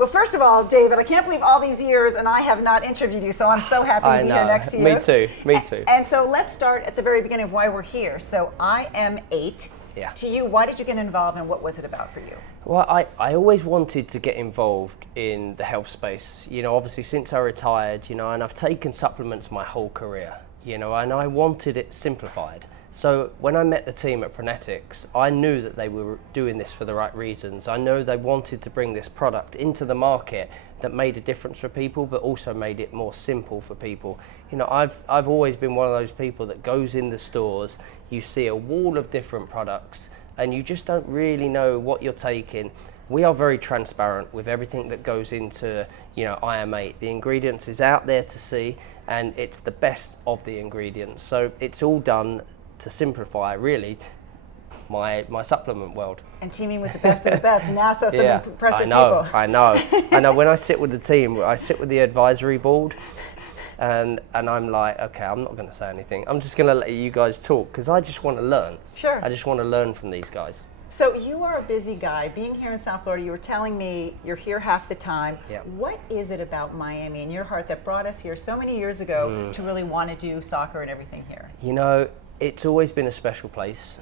Well, first of all, David, I can't believe all these years and I have not interviewed you, so I'm so happy to be here next to you. Me too, me too. And so let's start at the very beginning of why we're here. So I am 8. Yeah. To you, why did you get involved and what was it about for you? Well, I always wanted to get involved in the health space, you know, obviously since I retired, you know, and I've taken supplements my whole career, you know, and I wanted it simplified. So when I met the team at Pronetics, I knew that they were doing this for the right reasons. I know they wanted to bring this product into the market that made a difference for people, but also made it more simple for people. You know, I've always been one of those people that goes in the stores, you see a wall of different products, and you just don't really know what you're taking. We are very transparent with everything that goes into, you know, IM8. The ingredients is out there to see, and it's the best of the ingredients. So it's all done to simplify, really, my supplement world. And teaming with the best of the best. NASA, some impressive people. people. I know. When I sit with the team, I sit with the advisory board, and I'm like, okay, I'm not going to say anything. I'm just going to let you guys talk, because I just want to learn. Sure. I just want to learn from these guys. So you are a busy guy. Being here in South Florida, you were telling me you're here half the time. Yeah. What is it about Miami and your heart that brought us here so many years ago to really want to do soccer and everything here? You know, it's always been a special place,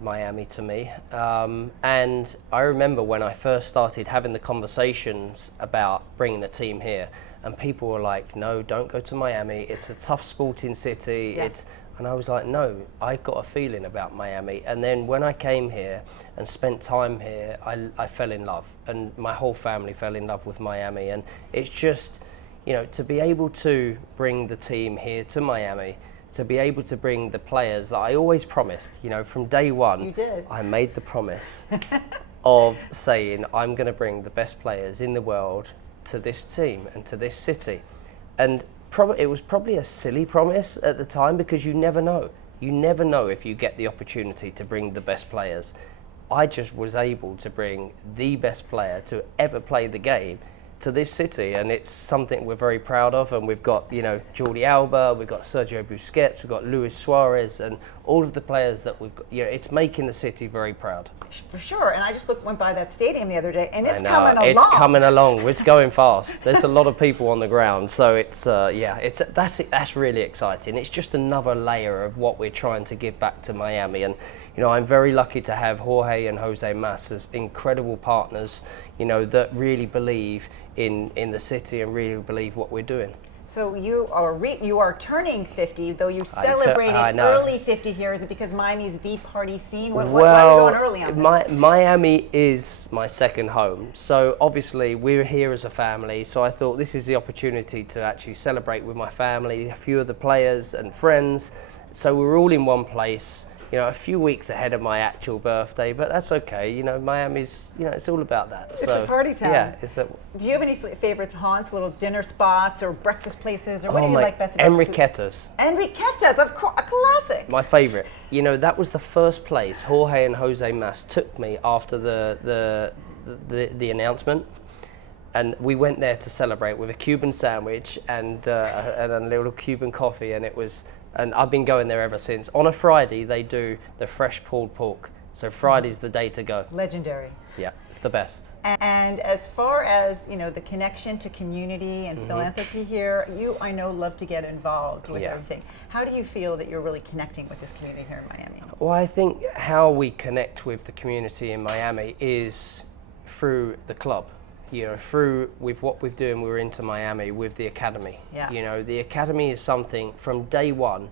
Miami, to me. And I remember when I first started having the conversations about bringing the team here, and people were like, no, don't go to Miami. It's a tough sporting city. Yeah. And I was like, no, I've got a feeling about Miami. And then when I came here and spent time here, I fell in love. And my whole family fell in love with Miami. And it's just, you know, to be able to bring the team here to Miami, to be able to bring the players that I always promised, you know, from day one. You did. I made the promise of saying, I'm going to bring the best players in the world to this team and to this city. And it was probably a silly promise at the time, because you never know. You never know if you get the opportunity to bring the best players. I just was able to bring the best player to ever play the game to this city, and it's something we're very proud of. And we've got, you know, Jordi Alba, we've got Sergio Busquets, we've got Luis Suarez, and all of the players that we've got. You know, it's making the city very proud. For sure, and I just went by that stadium the other day, and it's coming along. It's going fast. There's a lot of people on the ground, so it's that's really exciting. It's just another layer of what we're trying to give back to Miami, and you know, I'm very lucky to have Jorge and Jose Mas as incredible partners, you know, that really believe in the city and really believe what we're doing. So you are turning 50, though you celebrated early 50 here. Is it because Miami's the party scene? Why are you going early on this? Miami is my second home. So obviously we're here as a family. So I thought this is the opportunity to actually celebrate with my family, a few of the players and friends. So we're all in one place. You know, a few weeks ahead of my actual birthday, but that's okay. You know, Miami's, you know, it's all about that. It's a party town. Yeah. Do you have any favorite haunts, little dinner spots or breakfast places, or what do you like best about Enriqueta's. Enriqueta's, of course, a classic. My favorite. You know, that was the first place Jorge and Jose Mas took me after the announcement. And we went there to celebrate with a Cuban sandwich and a little Cuban coffee, and I've been going there ever since. On a Friday, they do the fresh pulled pork. So Friday's the day to go. Legendary. Yeah, it's the best. And as far as, you know, the connection to community and philanthropy here, you, I know, love to get involved with everything. How do you feel that you're really connecting with this community here in Miami? Well, I think how we connect with the community in Miami is through the club. You know, with what we're doing, we're into Miami with the academy. Yeah. You know, the academy is something from day one.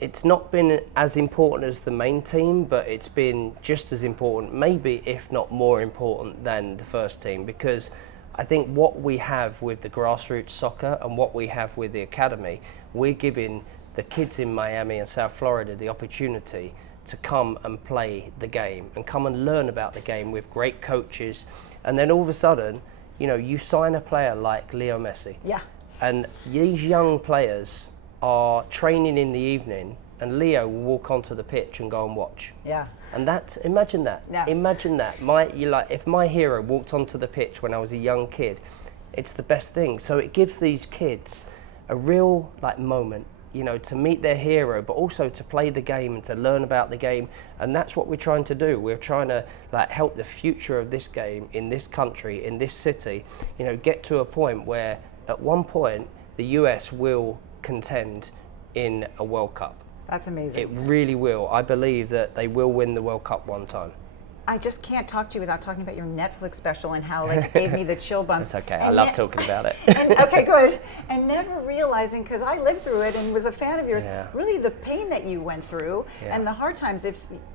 It's not been as important as the main team, but it's been just as important, maybe if not more important than the first team, because I think what we have with the grassroots soccer and what we have with the academy, we're giving the kids in Miami and South Florida the opportunity to come and play the game and come and learn about the game with great coaches. And then all of a sudden, you know, you sign a player like Leo Messi. Yeah. And these young players are training in the evening, and Leo will walk onto the pitch and go and watch. Yeah. And imagine that. Yeah. Imagine that. If my hero walked onto the pitch when I was a young kid, it's the best thing. So it gives these kids a real moment you know, to meet their hero, but also to play the game and to learn about the game. And that's what we're trying to do. We're trying to like help the future of this game in this country, in this city, you know, get to a point where at one point the US will contend in a World Cup. That's amazing. It really will. I believe that they will win the World Cup one time. I just can't talk to you without talking about your Netflix special and how like it gave me the chill bumps. It's okay. I love talking about it. Okay, good. And never realizing, because I lived through it and was a fan of yours, Yeah. really the pain that you went through Yeah. and the hard times.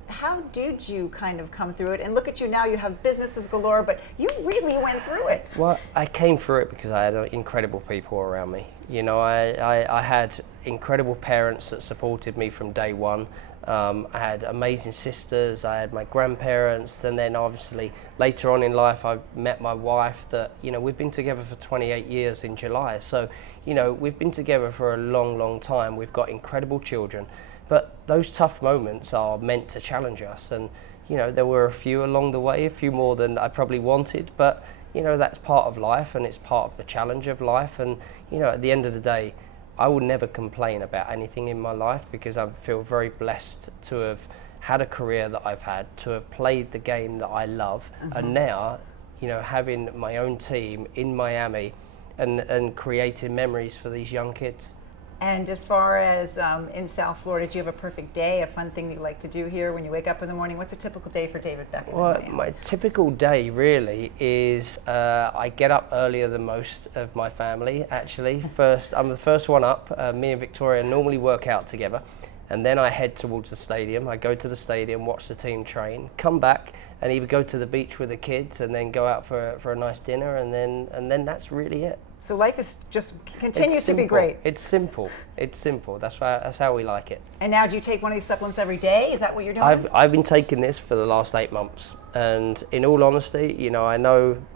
How did you kind of come through it? And look at you now, you have businesses galore, but you really went through it. Well, I came through it because I had incredible people around me. You know, I had incredible parents that supported me from day one. I had amazing sisters, I had my grandparents, and then obviously later on in life I met my wife that, you know, we've been together for 28 years in July. So, you know, we've been together for a long, long time. We've got incredible children. But those tough moments are meant to challenge us. And, you know, there were a few along the way, a few more than I probably wanted. But, you know, that's part of life and it's part of the challenge of life. And, you know, at the end of the day, I will never complain about anything in my life because I feel very blessed to have had a career that I've had, to have played the game that I love, and now, you know, having my own team in Miami and creating memories for these young kids. And as far as in South Florida, do you have a perfect day, a fun thing that you like to do here when you wake up in the morning? What's a typical day for David Beckham? Well, my typical day really is I get up earlier than most of my family, actually. I'm the first one up. Me and Victoria normally work out together. And then I head towards the stadium. I go to the stadium, watch the team train, come back and either go to the beach with the kids and then go out for a nice dinner, and then that's really it. So life is just continues to be great. It's simple. It's simple. That's how we like it. And now, do you take one of these supplements every day? Is that what you're doing? I've been taking this for the last 8 months, and in all honesty, you know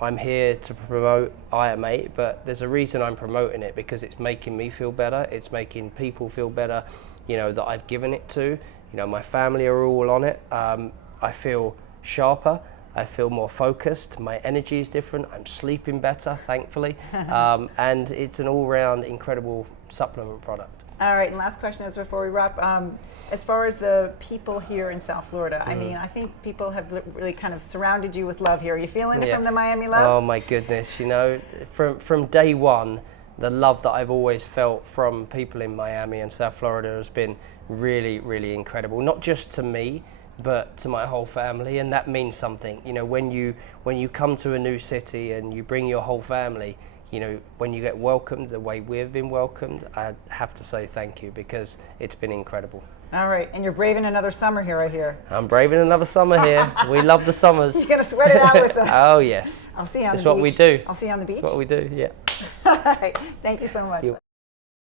I'm here to promote IM8, but there's a reason I'm promoting it, because it's making me feel better. It's making people feel better, you know, that I've given it to. You know, my family are all on it. I feel sharper. I feel more focused, my energy is different, I'm sleeping better, thankfully, and it's an all-round incredible supplement product. All right, and last question is before we wrap. As far as the people here in South Florida, I mean, I think people have really kind of surrounded you with love here. Are you feeling it from the Miami love? Oh my goodness, you know, from day one, the love that I've always felt from people in Miami and South Florida has been really, really incredible, not just to me, but to my whole family, and that means something. You know, when you come to a new city and you bring your whole family, you know, when you get welcomed the way we've been welcomed, I have to say thank you, because it's been incredible. All right, and you're braving another summer here, I hear. I'm braving another summer here. We love the summers. You're gonna sweat it out with us. Oh yes. I'll see you on That's the beach. what we do. I'll see you on the beach. That's what we do, yeah. All right, thank you so much.